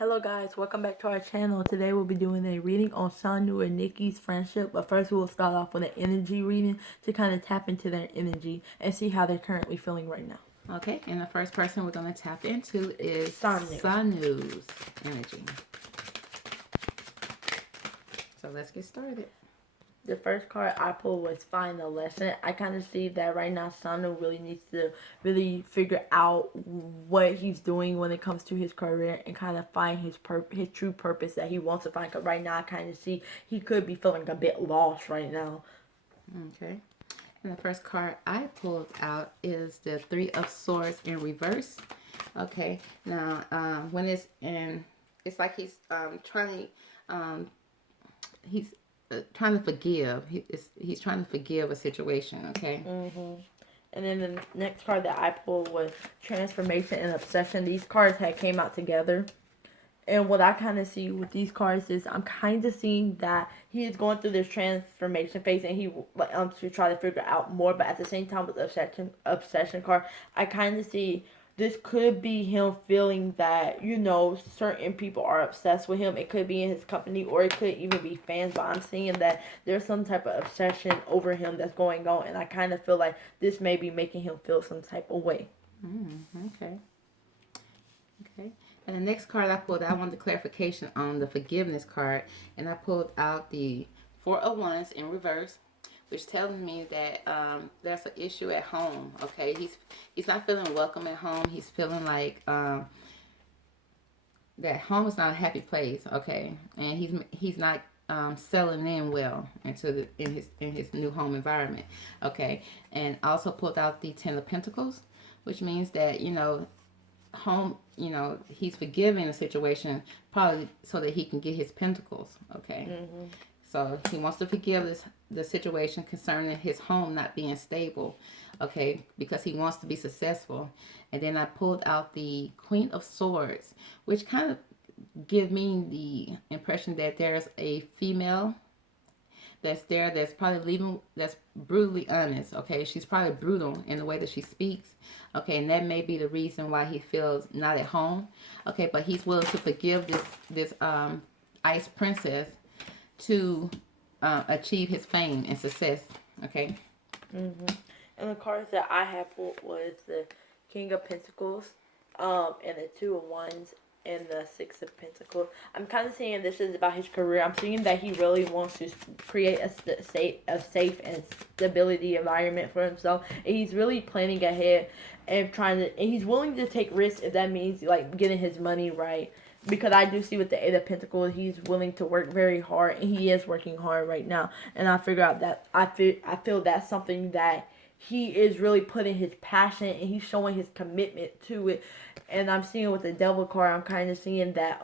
Hello guys, welcome back to our channel. Today we'll be doing a reading on Sanu and Nikki's friendship, but first we'll start off with an energy reading to kind of tap into their energy and see how they're currently feeling right now. Okay, and the first person we're going to tap into is Sanu. Sanu's energy. So let's get started. The first card I pulled was Find a Lesson. I kind of see that right now Sanu really needs to really figure out what he's doing when it comes to his career and kind of find his true purpose that he wants to find. Because right now I kind of see he could be feeling a bit lost right now. Okay. And the first card I pulled out is the Three of Swords in reverse. Okay. Now, when it's in, it's like he's trying to forgive. He's trying to forgive a situation. Okay. And then the next card that I pulled was Transformation and Obsession. These cards had came out together. And what I kind of see with these cards is I'm kind of seeing that he is going through this transformation phase and he to try to figure out more. But at the same time with the obsession card, I kind of see this could be him feeling that, you know, certain people are obsessed with him. It could be in his company or it could even be fans. But I'm seeing that there's some type of obsession over him that's going on. And I kind of feel like this may be making him feel some type of way. Okay. Okay. And the next card I pulled out, I wanted clarification on the forgiveness card. And I pulled out the Four of Wands in reverse, which tells me that there's an issue at home. Okay, he's not feeling welcome at home. He's feeling like that home is not a happy place. Okay, and he's not settling in well into in his new home environment. Okay, and I also pulled out the Ten of Pentacles, which means that, you know, home, you know, he's forgiving the situation probably so that he can get his pentacles. Okay. So he wants to forgive the situation concerning his home not being stable, okay, because he wants to be successful. And then I pulled out the Queen of Swords, which kind of give me the impression that there's a female that's there that's probably leaving, that's brutally honest. Okay, she's probably brutal in the way that she speaks. Okay, and that may be the reason why he feels not at home. Okay, but he's willing to forgive this ice princess to achieve his fame and success. Okay. And the cards that I have pulled was the King of Pentacles, and the Two of Wands, and the Six of Pentacles. I'm kind of seeing this is about his career. I'm seeing that he really wants to create a safe and stability environment for himself. And he's really planning ahead and and he's willing to take risks if that means like getting his money right. Because I do see with the Eight of Pentacles, he's willing to work very hard, and he is working hard right now. And I figure out that I feel that's something that he is really putting his passion and he's showing his commitment to it. And I'm seeing with the Devil card, I'm kind of seeing that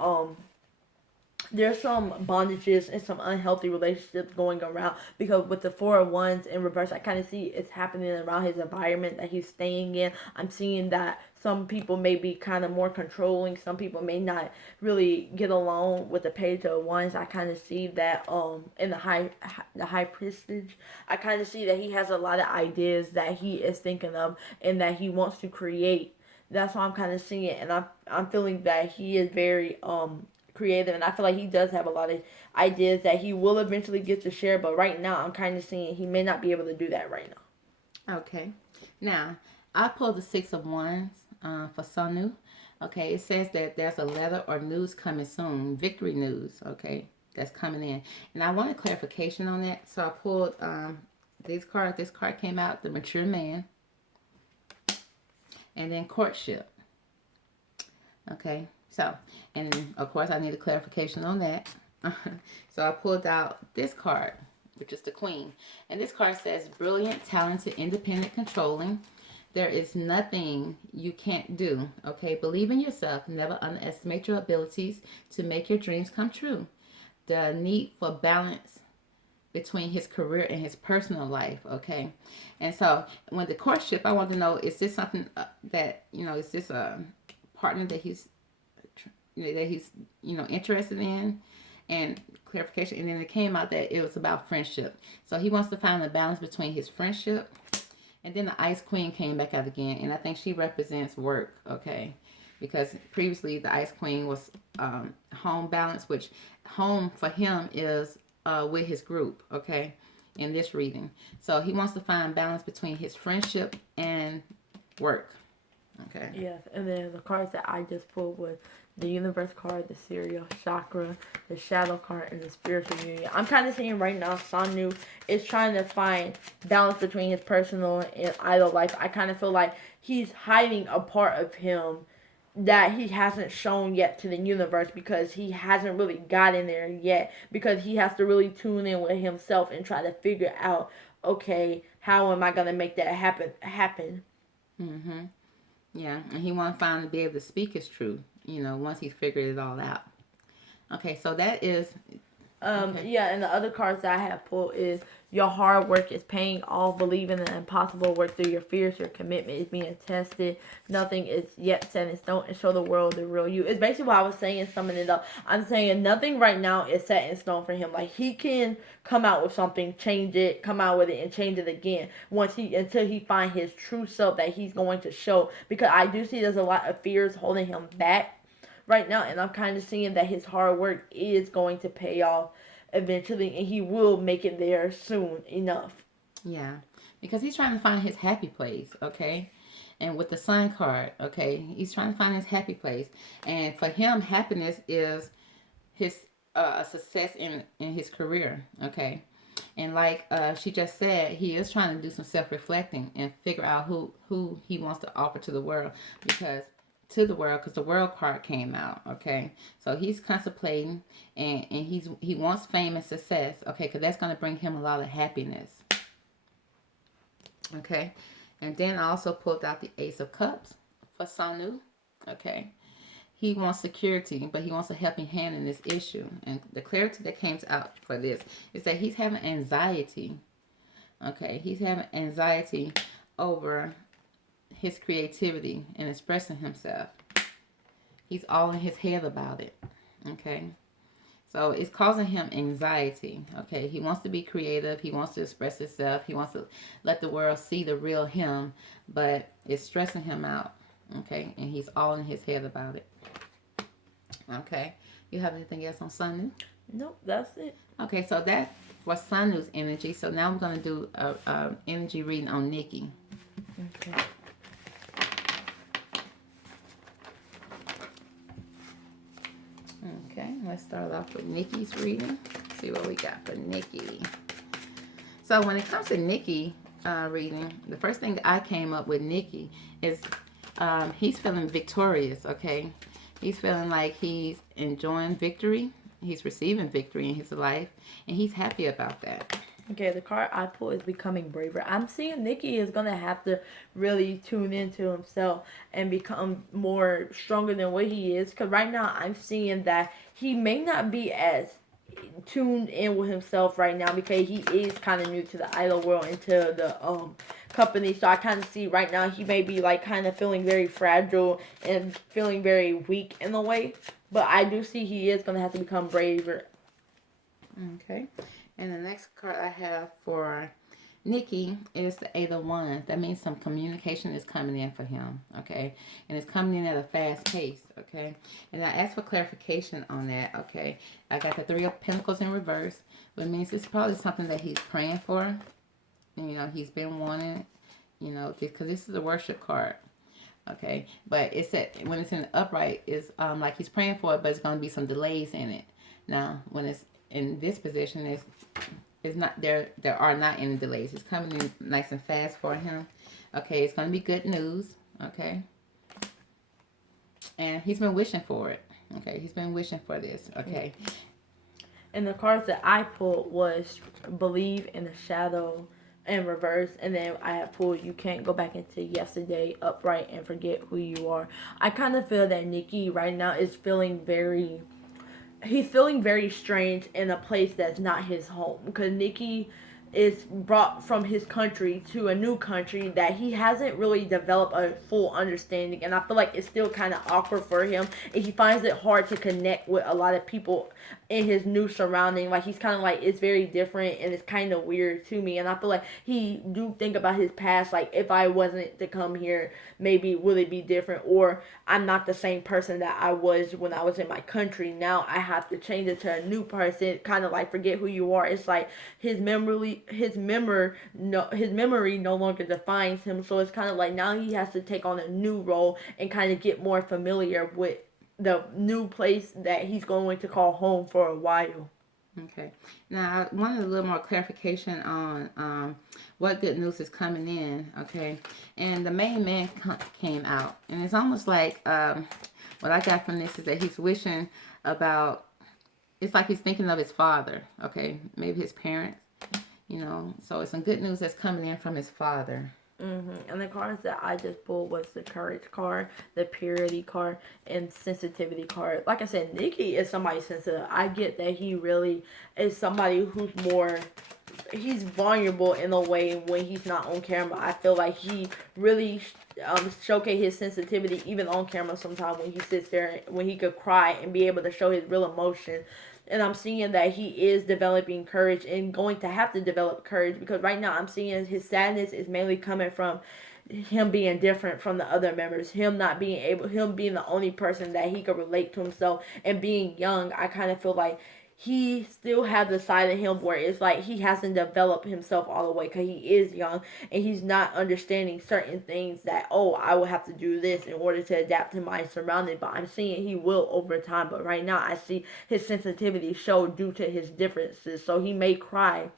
there's some bondages and some unhealthy relationships going around, because with the Four of Wands in reverse, I kind of see it's happening around his environment that he's staying in. I'm seeing that some people may be kind of more controlling. Some people may not really get along with the Page of Wands. I kind of see that in the high prestige. I kind of see that he has a lot of ideas that he is thinking of and that he wants to create. That's why I'm kind of seeing it, and I'm feeling that he is very creative, and I feel like he does have a lot of ideas that he will eventually get to share, but right now I'm kind of seeing he may not be able to do that right now. Okay. Now, I pulled the Six of Wands for Sanu. Okay, it says that there's a letter or news coming soon, victory news, okay, that's coming in. And I wanted clarification on that, so I pulled this card. This card came out, the mature man, and then courtship. Okay. So, and of course, I need a clarification on that. So I pulled out this card, which is the Queen. And this card says, brilliant, talented, independent, controlling. There is nothing you can't do. Okay, believe in yourself. Never underestimate your abilities to make your dreams come true. The need for balance between his career and his personal life. Okay, and so when the courtship, I want to know, is this something that, you know, is this a partner that he's interested in? And clarification. And then it came out that it was about friendship, so he wants to find a balance between his friendship. And then the Ice Queen came back out again, and I think she represents work. Okay, because previously the Ice Queen was home balance, which home for him is with his group, okay, in this reading. So he wants to find balance between his friendship and work. Okay. Yes, and then the cards that I just pulled was the universe card, the serial chakra, the shadow card, and the spiritual union. I'm kind of seeing right now Sanu is trying to find balance between his personal and idol life. I kind of feel like he's hiding a part of him that he hasn't shown yet to the universe because he hasn't really gotten there yet, because he has to really tune in with himself and try to figure out, okay, how am I going to make that happen. Mm-hmm. Yeah, and he wants to finally be able to speak his truth, once he's figured it all out. Okay, so that is... Okay. Yeah, and the other cards that I have pulled is your hard work is paying off, believing in the impossible, work through your fears, your commitment is being tested, nothing is yet set in stone, and show the world the real you. It's basically what I was saying, summing it up. I'm saying nothing right now is set in stone for him. Like, he can come out with something, change it, come out with it, and change it again until he find his true self that he's going to show. Because I do see there's a lot of fears holding him back right now, and I'm kind of seeing that his hard work is going to pay off eventually, and he will make it there soon enough. Yeah, because he's trying to find his happy place, okay? And with the Sun card, okay, he's trying to find his happy place. And for him, happiness is his success in his career, okay? And like she just said, he is trying to do some self-reflecting and figure out who he wants to offer to the world, because the world card came out, okay? So he's contemplating, and he wants fame and success, okay? Because that's going to bring him a lot of happiness, okay? And then I also pulled out the Ace of Cups for Sanu, okay? He wants security, but he wants a helping hand in this issue. And the clarity that came out for this is that he's having anxiety, okay? He's having anxiety over his creativity and expressing himself. He's all in his head about it, okay? So it's causing him anxiety, okay? He wants to be creative. He wants to express himself. He wants to let the world see the real him, but it's stressing him out, okay? And he's all in his head about it, okay? You have anything else on Sanu? Nope, that's it. Okay, so that was Sanu's energy. So now we're going to do a energy reading on Nikki. Okay. Okay, let's start off with Nikki's reading. See what we got for Nikki. So when it comes to Nikki reading, the first thing I came up with Nikki is he's feeling victorious, okay? He's feeling like he's enjoying victory. He's receiving victory in his life, and he's happy about that. Okay, the card I pulled is becoming braver. I'm seeing Nikki is going to have to really tune into himself and become more stronger than what he is. Because right now I'm seeing that he may not be as tuned in with himself right now, because he is kind of new to the idol world and to the company. So I kind of see right now he may be like kind of feeling very fragile and feeling very weak in a way. But I do see he is going to have to become braver. Okay. And the next card I have for Nikki is the Eight of Wands. That means some communication is coming in for him, okay? And it's coming in at a fast pace, okay? And I asked for clarification on that, okay? I got the Three of Pentacles in reverse, which means it's probably something that he's praying for. He's been wanting, because this is a worship card, okay? But it's when it's in the upright, it's like he's praying for it, but it's going to be some delays in it. Now, when it's in this position, is not there are not any delays. It's coming in nice and fast for him. Okay, it's going to be good news, okay? And he's been wishing for it. Okay, he's been wishing for this, okay? And the cards that I pulled was Believe in the Shadow in reverse, and then I have pulled You Can't Go Back into Yesterday upright and Forget Who You Are. I kind of feel that Nikki right now is feeling he's feeling very strange in a place that's not his home, because Nikki is brought from his country to a new country that he hasn't really developed a full understanding, and I feel like it's still kind of awkward for him, and he finds it hard to connect with a lot of people in his new surrounding. Like he's kind of like it's very different and it's kind of weird to me. And I feel like he do think about his past. Like if I wasn't to come here, maybe would it be different? Or I'm not the same person that I was when I was in my country. Now I have to change it to a new person. Kind of like forget who you are. It's like his memory no longer defines him. So it's kind of like now he has to take on a new role and kind of get more familiar with the new place that he's going to call home for a while. Okay. Now, I wanted a little more clarification on what good news is coming in. Okay. And the main man came out. And it's almost like what I got from this is that he's wishing about, it's like he's thinking of his father. Okay. Maybe his parents. So it's some good news that's coming in from his father. And the cards that I just pulled was the courage card, the purity card, and sensitivity card. Like I said, Nikki is somebody sensitive. I get that he really is somebody who's more, he's vulnerable in a way when he's not on camera. I feel like he really showcase his sensitivity even on camera sometimes when he sits there, when he could cry and be able to show his real emotion. And I'm seeing that he is developing courage and going to have to develop courage, because right now I'm seeing his sadness is mainly coming from him being different from the other members, him being the only person that he could relate to himself, and being young. I kind of feel like he still has a side of him where it's like he hasn't developed himself all the way because he is young and he's not understanding certain things that, oh, I will have to do this in order to adapt to my surroundings. But I'm seeing he will over time. But right now I see his sensitivity show due to his differences. So he may cry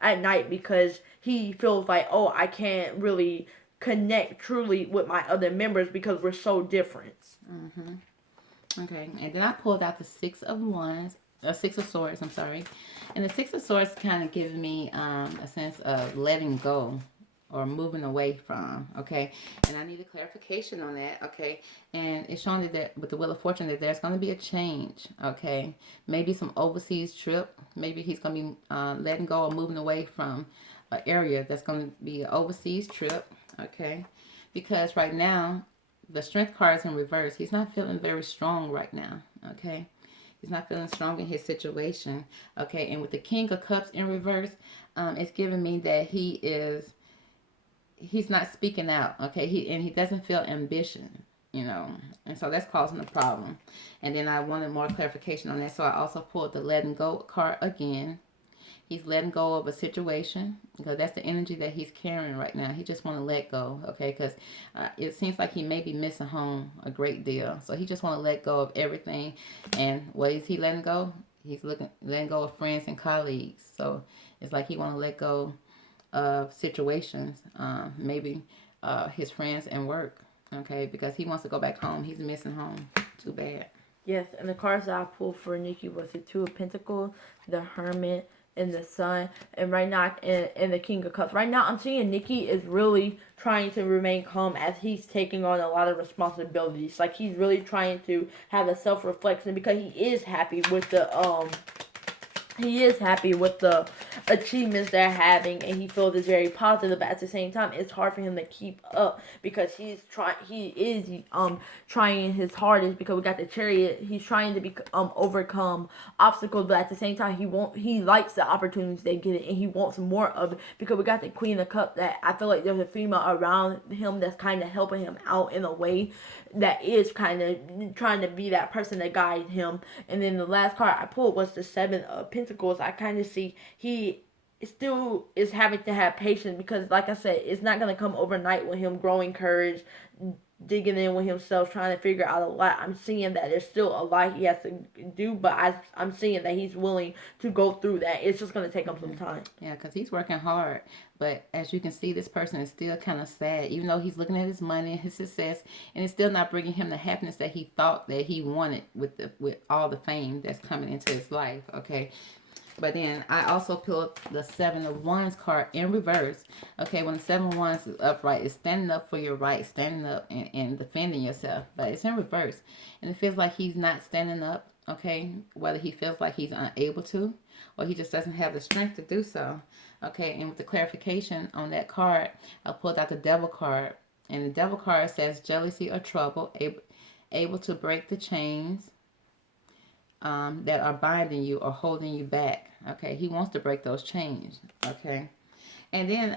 at night because he feels like, oh, I can't really connect truly with my other members because we're so different. Okay. And then I pulled out the Six of Swords, I'm sorry. And the Six of Swords kind of gives me a sense of letting go or moving away from, okay? And I need a clarification on that, okay? And it's showing that with the Wheel of Fortune that there's going to be a change, okay? Maybe some overseas trip. Maybe he's going to be letting go or moving away from an area that's going to be an overseas trip, okay? Because right now, the Strength card is in reverse. He's not feeling very strong right now, okay? He's not feeling strong in his situation. Okay, and with the King of Cups in reverse, it's giving me that he's not speaking out. Okay, he doesn't feel ambition, and so that's causing a problem. And then I wanted more clarification on that, so I also pulled the letting go card again. He's letting go of a situation because that's the energy that he's carrying right now. Letting just want to let go, okay? Because it seems like he may be missing home a great deal. So he just want to let go of everything. And what is he letting go? He's letting go of friends and colleagues. So it's like he want to let go of situations, maybe his friends and work, okay? Because he wants to go back home. He's missing home. Too bad. Yes, and the cards that I pulled for Nikki was the Two of Pentacles, the Hermit, and the Sun, and right now in the King of Cups. Right now I'm seeing Nikki is really trying to remain calm as he's taking on a lot of responsibilities. Like he's really trying to have a self-reflection because he is happy with the achievements they're having, and he feels it's very positive. But at the same time, it's hard for him to keep up because he is trying his hardest, because we got the Chariot. He's trying to overcome obstacles, but at the same time he likes the opportunities they get it, and he wants more of it, because we got the Queen of Cups that I feel like there's a female around him that's kind of helping him out in a way that is kind of trying to be that person to guide him. And then the last card I pulled was the Seven of Pentacles. I kind of see he still is having to have patience, because like I said, it's not going to come overnight with him growing courage, digging in with himself, trying to figure out a lot. I'm seeing that there's still a lot he has to do, but I'm seeing that he's willing to go through that. It's just going to take him some time. Yeah, because he's working hard. But as you can see, this person is still kind of sad, even though he's looking at his money and his success, and it's still not bringing him the happiness that he thought that he wanted with all the fame that's coming into his life, okay? But then I also pulled the Seven of Wands card in reverse. Okay, when the Seven of Wands is upright, it's standing up for your right, standing up and defending yourself. But it's in reverse. And it feels like he's not standing up, okay? Whether he feels like he's unable to, or he just doesn't have the strength to do so. Okay, and with the clarification on that card, I pulled out the Devil card. And the Devil card says jealousy or trouble, able to break the chains, that are binding you or holding you back. Okay, he wants to break those chains. Okay, and then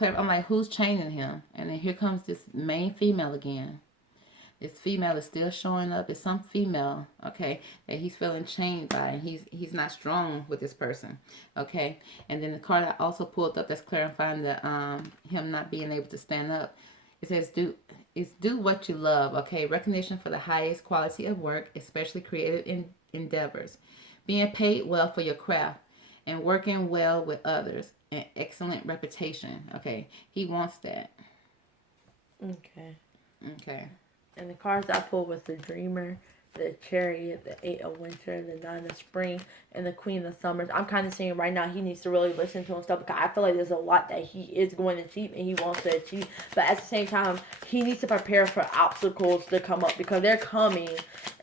I'm like, who's chaining him? And then here comes this main female again. This female is still showing up. It's some female, okay, that he's feeling chained by, and he's not strong with this person, okay. And then the card I also pulled up that's clarifying the him not being able to stand up. It says do what you love, okay. Recognition for the highest quality of work, especially creative endeavors, being paid well for your craft, and working well with others, an excellent reputation, okay. He wants that. Okay. Okay. And the cards I pulled was the Dreamer, the Chariot, the Eight of Winter, the Nine of Spring, and the Queen of Summers. I'm kind of saying right now he needs to really listen to himself, because I feel like there's a lot that he is going to achieve and he wants to achieve. But at the same time, he needs to prepare for obstacles to come up, because they're coming.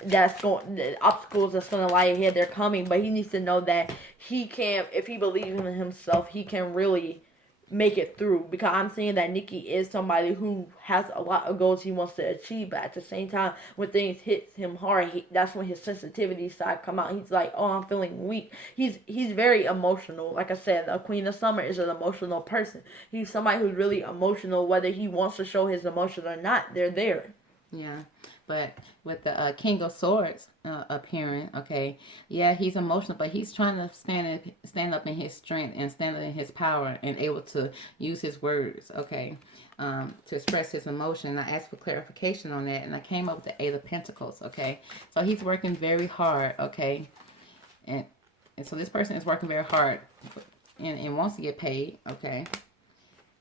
The obstacles that's going to lie ahead, they're coming. But he needs to know that he can, if he believes in himself, he can really make it through, because I'm seeing that Nikki is somebody who has a lot of goals he wants to achieve, but at the same time, when things hit him hard, that's when his sensitivity side come out. He's like, oh, I'm feeling weak. He's very emotional. Like I said, the Queen of Summer is an emotional person. He's somebody who's really emotional, whether he wants to show his emotion or not, they're there. Yeah, but with the King of Swords appearing, okay, yeah, he's emotional, but he's trying to stand up in his strength and stand up in his power and able to use his words, okay, to express his emotion. I asked for clarification on that, and I came up with the Eight of Pentacles, okay. So he's working very hard, okay, and so this person is working very hard and wants to get paid, okay.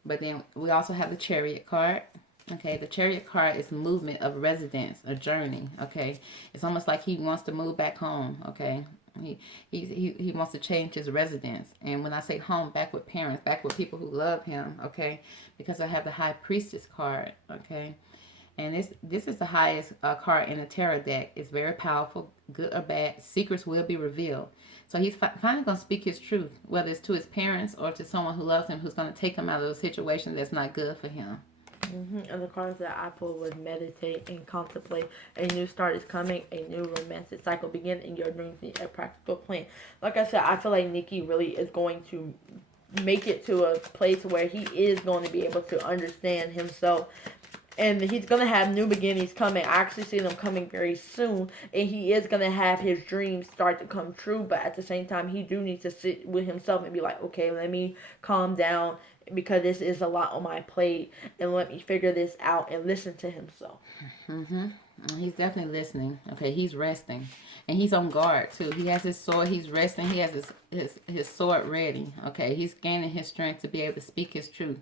But then we also have the Chariot card. Okay, the Chariot card is movement of residence, a journey. Okay, it's almost like he wants to move back home. Okay, he wants to change his residence. And when I say home, back with parents, back with people who love him. Okay, because I have the High Priestess card. Okay, and this is the highest card in the tarot deck. It's very powerful, good or bad. Secrets will be revealed. So he's finally going to speak his truth, whether it's to his parents or to someone who loves him, who's going to take him out of a situation that's not good for him. And the cards that I pulled was meditate and contemplate. A new start is coming. A new romantic cycle begin in your dreams. A practical plan. Like I said, I feel like Nikki really is going to make it to a place where he is going to be able to understand himself. And he's going to have new beginnings coming. I actually see them coming very soon. And he is going to have his dreams start to come true. But at the same time, he do need to sit with himself and be like, okay, let me calm down, because this is a lot on my plate, and let me figure this out and listen to himself. He's definitely listening. Okay, he's resting, and he's on guard too. He has his sword. He's resting. He has his sword ready. Okay, he's gaining his strength to be able to speak his truth,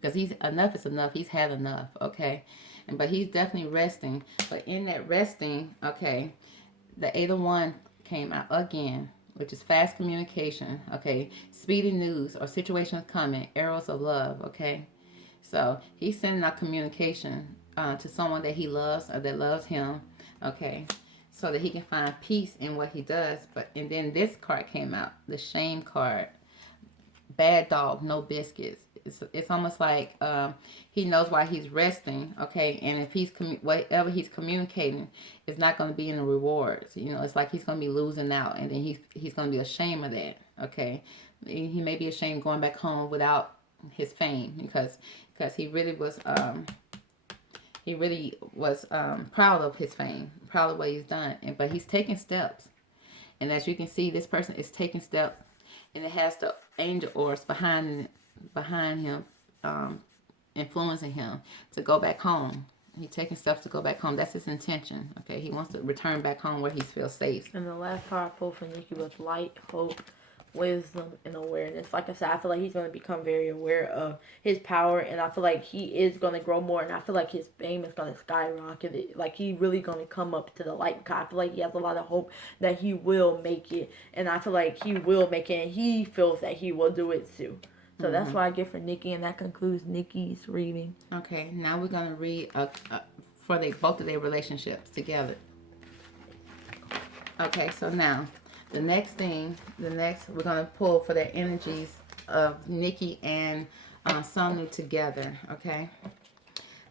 because enough is enough. He's had enough. Okay, but he's definitely resting. But in that resting, okay, the Eight of Wands came out again, which is fast communication, okay, speedy news or situations coming, arrows of love, okay. So he's sending out communication to someone that he loves or that loves him, okay, so that he can find peace in what he does. And then this card came out, the Shame card, bad dog, no biscuits. It's almost like he knows why he's resting, okay, and if whatever he's communicating is not going to be in the rewards, it's like he's going to be losing out, and then he's going to be ashamed of that, okay. He may be ashamed going back home without his fame, because he really was proud of his fame, proud of what he's done, but he's taking steps, and as you can see, this person is taking steps, and it has the angel oars behind him, influencing him to go back home. He's taking steps to go back home. That's his intention. Okay, he wants to return back home where he feels safe. And the last card I pulled for Nikki was light, hope, wisdom, and awareness. Like I said, I feel like he's going to become very aware of his power, and I feel like he is going to grow more, and I feel like his fame is going to skyrocket. Like he really going to come up to the light. I feel like he has a lot of hope that he will make it, and I feel like he will make it, and he feels that he will do it too. So that's what I get for Nikki, and that concludes Nikki's reading. Okay, now we're going to read for both of their relationships together. Okay, so now the next we're going to pull for the energies of Nikki and Sanu together. Okay,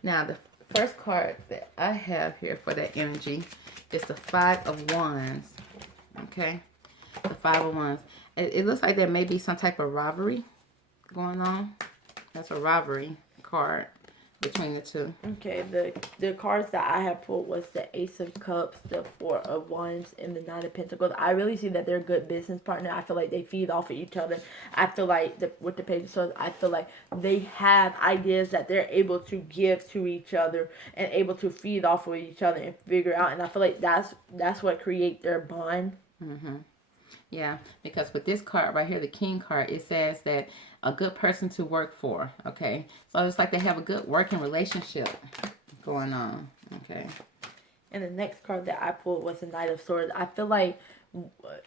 now the first card that I have here for that energy is the Five of Wands. Okay. The Five of Wands. It looks like there may be some type of rivalry going on. That's a rivalry card between the two. Okay, the cards that I have pulled was the Ace of Cups, the Four of Wands, and the Nine of Pentacles. I really see that they're a good business partner. I feel like they feed off of each other. I feel like with the Page of Swords, I feel like they have ideas that they're able to give to each other and able to feed off of each other and figure out. And I feel like that's what create their bond. Mm-hmm. Yeah, because with this card right here, the King card, it says that a good person to work for, okay? So it's like they have a good working relationship going on, okay? And the next card that I pulled was the Knight of Swords. I feel like,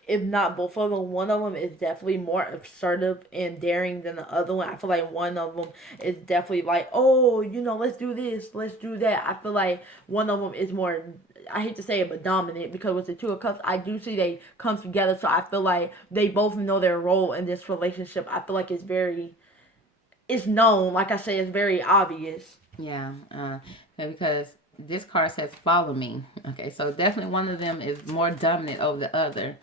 if not both of them, one of them is definitely more assertive and daring than the other one. I feel like one of them is definitely like, oh, let's do this, let's do that. I feel like one of them is more, I hate to say it, but dominant, because with the Two of Cups, I do see they come together. So I feel like they both know their role in this relationship. I feel like it's known. Like I say, it's very obvious. Yeah, because this card says follow me. Okay, so definitely one of them is more dominant over the other.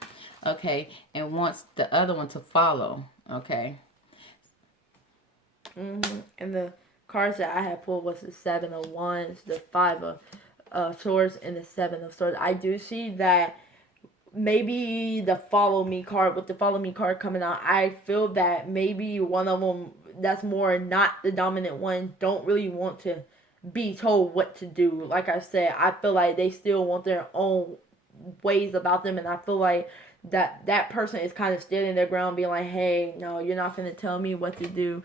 Okay, and wants the other one to follow. Okay. And the cards that I had pulled was the Seven of Wands, the Five of Swords, and the Seven of Swords. I do see that maybe the Follow Me card, with the Follow Me card coming out, I feel that maybe one of them that's more not the dominant one don't really want to be told what to do. Like I said, I feel like they still want their own ways about them, and I feel like that person is kind of standing their ground, being like, hey, no, you're not going to tell me what to do.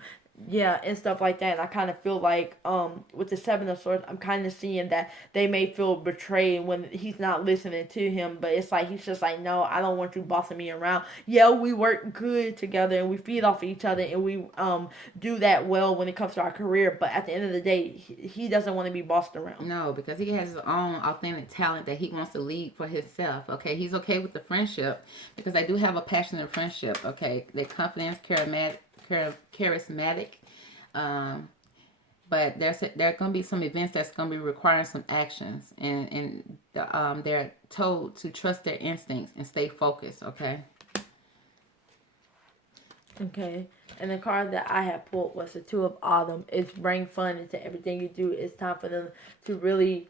Yeah, and stuff like that. And I kind of feel like with the Seven of Swords, I'm kind of seeing that they may feel betrayed when he's not listening to him, but it's like he's just like, no, I don't want you bossing me around. Yeah, we work good together and we feed off of each other, and we do that well when it comes to our career, but at the end of the day, he doesn't want to be bossed around. No, because he has his own authentic talent that he wants to lead for himself. Okay, he's okay with the friendship because they do have a passionate friendship. Okay, they're confident, charismatic, but there are going to be some events that's going to be requiring some actions, and they're told to trust their instincts and stay focused. Okay. Okay, and the card that I have pulled was the Two of Autumn. It's bring fun into everything you do. It's time for them to really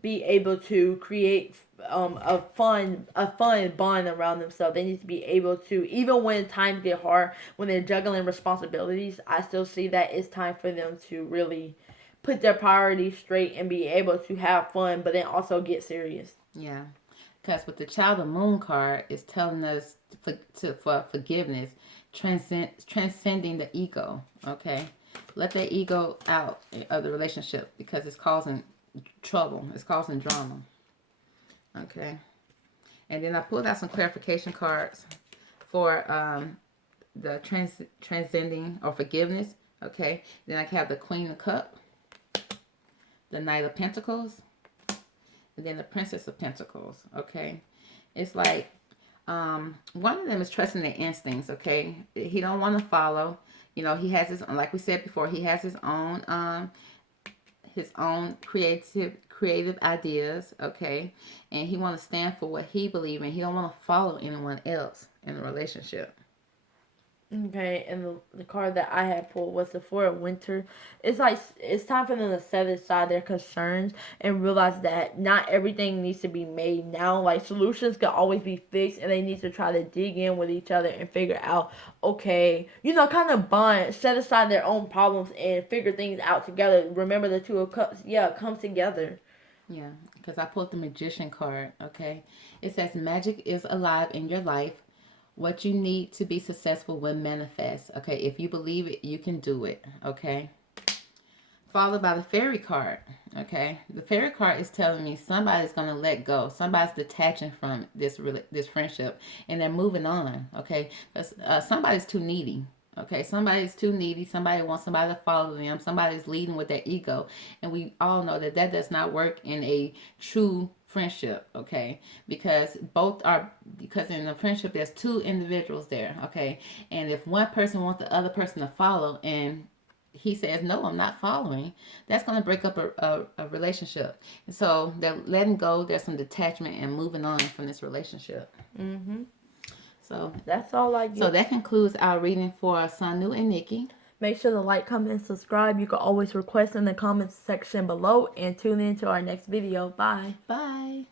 be able to create a fun bond around themselves. They need to be able to, even when times get hard, when they're juggling responsibilities, I still see that it's time for them to really put their priorities straight and be able to have fun, but then also get serious. Yeah, because with the Child of Moon card, it's telling us for forgiveness, transcending the ego. Okay, let that ego out of the relationship because it's causing trouble. It's causing drama. Okay, and then I pulled out some clarification cards for the transcending or forgiveness. Okay, then I have the Queen of Cups, the Knight of Pentacles, and then the Princess of Pentacles. Okay, it's like one of them is trusting their instincts. Okay, he don't want to follow. He has his, like we said before, he has his own creative ideas. Okay, and he want to stand for what he believes in. He don't want to follow anyone else in a relationship. Okay, and the card that I had pulled was the Four of Winter. It's like it's time for them to set aside their concerns and realize that not everything needs to be made now. Like, solutions can always be fixed, and they need to try to dig in with each other and figure out, okay, kind of bond, set aside their own problems and figure things out together. Remember the Two of Cups, come together. Yeah, because I pulled the Magician card. Okay, it says magic is alive in your life. What you need to be successful will manifest. Okay, if you believe it, you can do it. Okay, followed by the Fairy card. Okay, the Fairy card is telling me somebody's gonna let go. Somebody's detaching from this friendship, and they're moving on. Okay, somebody's too needy. Okay, somebody's too needy. Somebody wants somebody to follow them. Somebody's leading with their ego, and we all know that does not work in a true friendship. Okay, because in a friendship there's two individuals there. Okay, and if one person wants the other person to follow, and he says, no, I'm not following, that's going to break up a relationship. And so they're letting go. There's some detachment and moving on from this relationship. Mm-hmm. So that's all I get. So that concludes our reading for Sanu and Nikki. Make sure to like, comment, and subscribe. You can always request in the comments section below, and tune in to our next video. Bye. Bye.